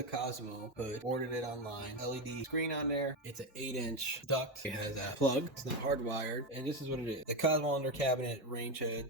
a Cosmo hood, ordered it online. LED screen on there. It's an 8-inch duct. It has a plug. It's not hardwired. And this is what it is. The Cosmo under cabinet range hood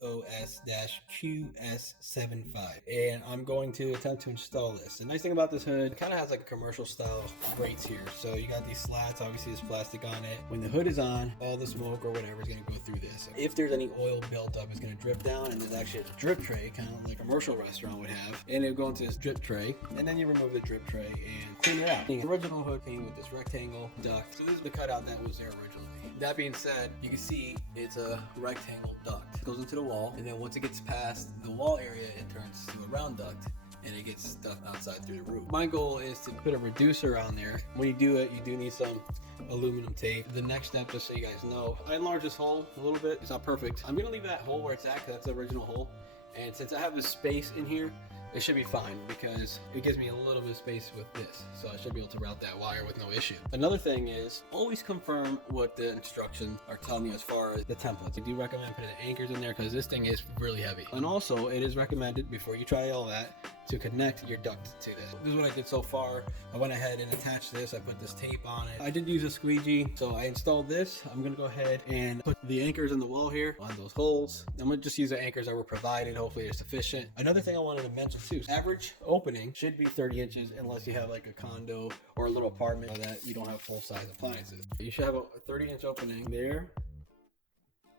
Cos-Qs75. And I'm going to attempt to install this. The nice thing about this hood, it kind of has like a commercial style grates here. So you got these slats, obviously there's plastic on it. When the hood is on, all the smoke or whatever is going to go through this. So if there's any oil built up, it's going to drip down, and there's actually a drip tray, kind of like a commercial restaurant would have. And it'll go into this drip tray, and then you remove the drip tray and clean it out. The original hood came with this rectangle duct. So this is the cutout that was there originally. That being said, you can see it's a rectangle duct. It goes into the wall, and then once it gets past the wall area, it turns to a round duct, and it gets stuck outside through the roof. My goal is to put a reducer on there. When you do it, you do need some aluminum tape. The next step, just so you guys know, I enlarged this hole a little bit. It's not perfect. I'm gonna leave that hole where it's at, because that's the original hole. And since I have the space in here, it should be fine, because it gives me a little bit of space with this. So I should be able to route that wire with no issue. Another thing is, always confirm what the instructions are telling you as far as the templates. I do recommend putting the anchors in there, because this thing is really heavy. And also, it is recommended, before you try all that, to connect your duct to this. This is what I did so far. I went ahead and attached this. I put this tape on it. I did use a squeegee, so I installed this. I'm gonna go ahead and put the anchors in the wall here on those holes. I'm gonna just use the anchors that were provided. Hopefully they're sufficient. Another thing I wanted to mention too, average opening should be 30 inches unless you have like a condo or a little apartment that you don't have full-size appliances. You should have a 30-inch opening there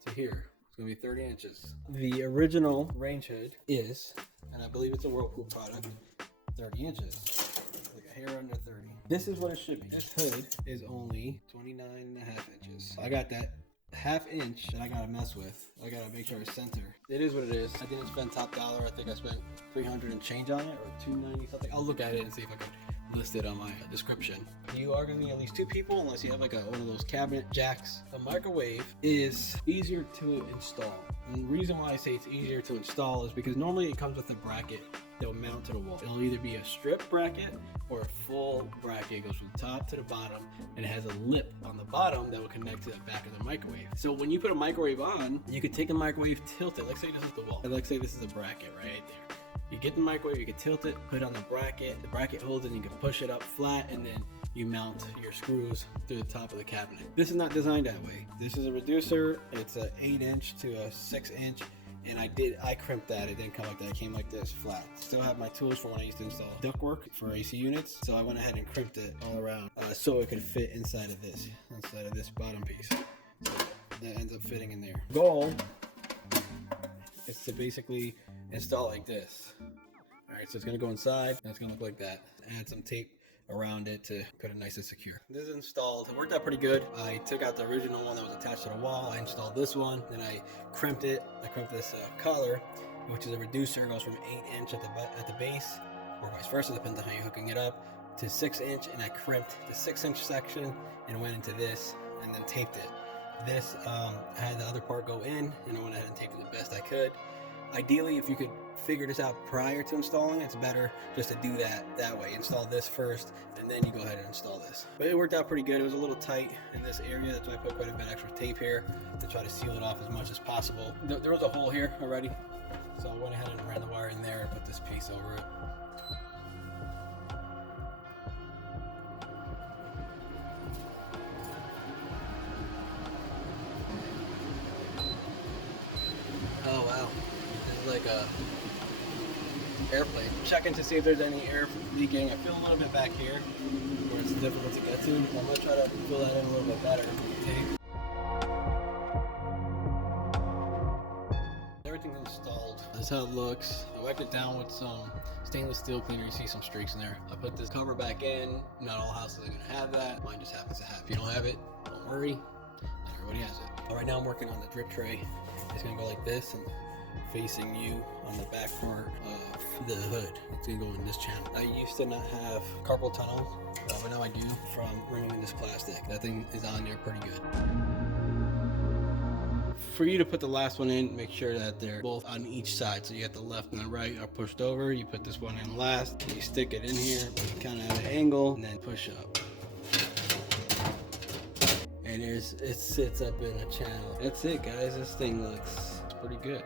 to here. It's gonna be 30 inches. The original range hood is, and I believe it's a Whirlpool product, 30 inches. Like a hair under 30. This is what it should be. This hood is only 29.5 inches. I got that ½ inch that I gotta mess with. I gotta make sure it's center. It is what it is. I didn't spend top dollar. I think I spent 300 and change on it, or 290 something. I'll look at it and see if I can list it on my description. You are gonna need at least 2 people, unless you have like one of those cabinet jacks. A microwave is easier to install. And the reason why I say it's easier to install is because normally it comes with a bracket that will mount to the wall. It'll either be a strip bracket or a full bracket. It goes from the top to the bottom, and it has a lip on the bottom that will connect to the back of the microwave. So when you put a microwave on, you could take the microwave, tilt it. Let's say this is the wall. And let's say this is a bracket right there. You get the microwave, you can tilt it, put it on the bracket holds it, and you can push it up flat, and then you mount your screws through the top of the cabinet. This is not designed that way. This is a reducer. It's a 8-inch to a 6-inch. And I crimped that. It didn't come like that. It came like this, flat. Still have my tools from when I used to install ductwork for AC units. So I went ahead and crimped it all around so it could fit inside of this bottom piece. So that ends up fitting in there. Goal is to basically install like this. All right, so it's gonna go inside, and it's gonna look like that. Add some tape around it to put it nice and secure. This is installed. It worked out pretty good. I took out the original one that was attached to the wall. I installed this one, then I crimped it. I crimped this collar, which is a reducer. It goes from 8-inch at the base, or vice versa, depends on how you're hooking it up, to 6-inch, and I crimped the 6-inch section and went into this and then taped it. This had the other part go in, and I went ahead and taped it the best I could. Ideally, if you could figure this out prior to installing, it's better just to do that way. Install this first, and then you go ahead and install this. But it worked out pretty good. It was a little tight in this area. That's why I put quite a bit extra tape here to try to seal it off as much as possible. There was a hole here already, so I went ahead and ran the wire in there and put this piece over it. Oh wow. Like a airplane. Checking to see if there's any air leaking. I feel a little bit back here where it's difficult to get to. I'm gonna try to fill that in a little bit better with tape. Everything's installed. That's how it looks. I wiped it down with some stainless steel cleaner. You see some streaks in there. I put this cover back in. Not all houses are gonna have that. Mine just happens to have. If you don't have it, don't worry. Not everybody has it. Right now I'm working on the drip tray. It's gonna go like this and facing you on the back part of the hood. It's gonna go in this channel. I used to not have carpal tunnel, but now I do from removing this plastic. That thing is on there pretty good. For you to put the last one in, make sure that they're both on each side. So you got the left and the right are pushed over. You put this one in last. You stick it in here, kind of at an angle, and then push up. And it sits up in a channel. That's it, guys. This thing looks pretty good.